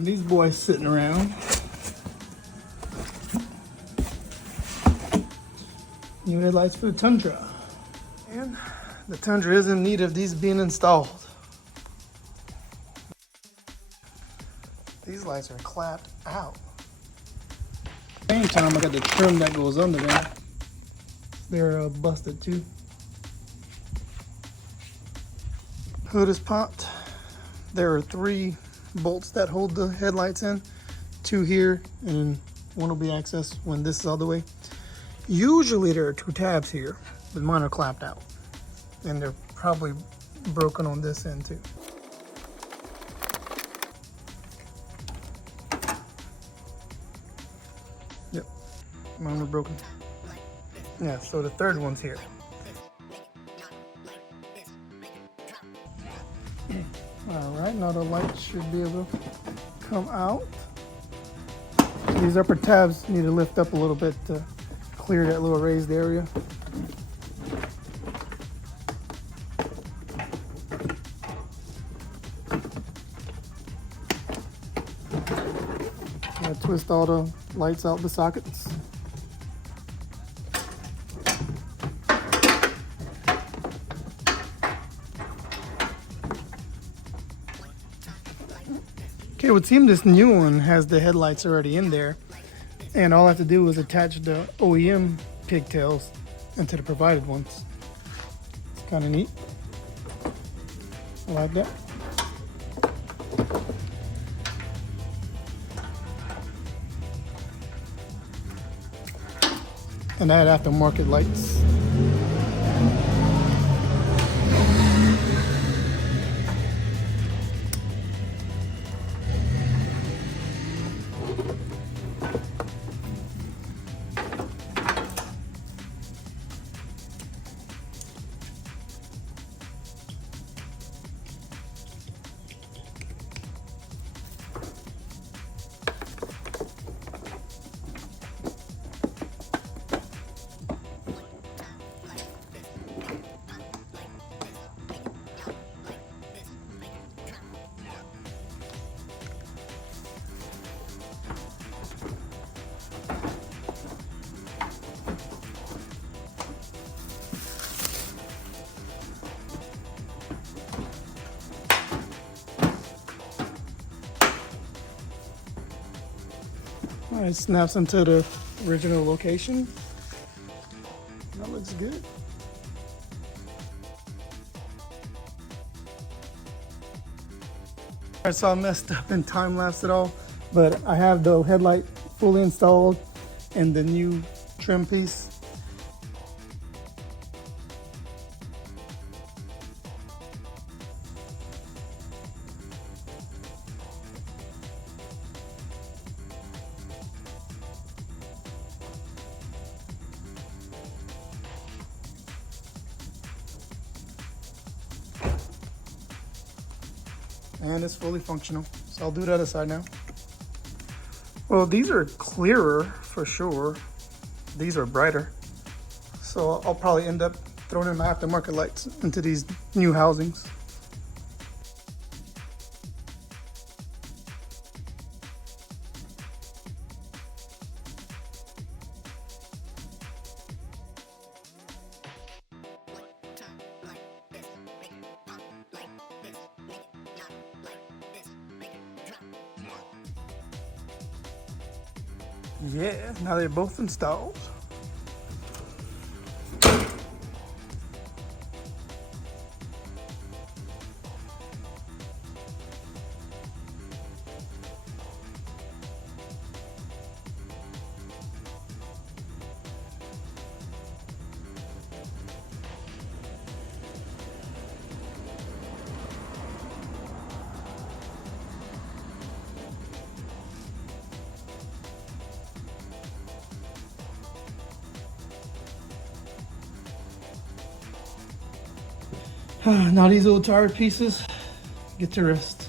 Having these boys sitting around. New headlights for the Tundra. And the Tundra is in need of these being installed. These lights are clapped out. At the same time, I got the trim that goes under them. They're busted too. Hood is popped. There are 3 bolts that hold the headlights in. 2 here, and one will be accessed when this is all the way. Usually there are 2 tabs here, but mine are clapped out. And they're probably broken on this end too. Yep, mine are broken. Yeah, so the 3rd one's here. All right, now the light should be able to come out. These upper tabs need to lift up a little bit to clear that little raised area. I twist all the lights out the sockets. Okay, it would seem this new one has the headlights already in there, and all I have to do is attach the OEM pigtails into the provided ones. It's kind of neat. I like that. And I had aftermarket lights. All right, snaps into the original location. That looks good. All right, so I messed up in time lapse it all, but I have the headlight fully installed and the new trim piece. And it's fully functional. So I'll do the other side now. Well, these are clearer for sure. These are brighter. So I'll probably end up throwing in my aftermarket lights into these new housings. Yeah, now they're both installed. Now these little tire pieces get to rest.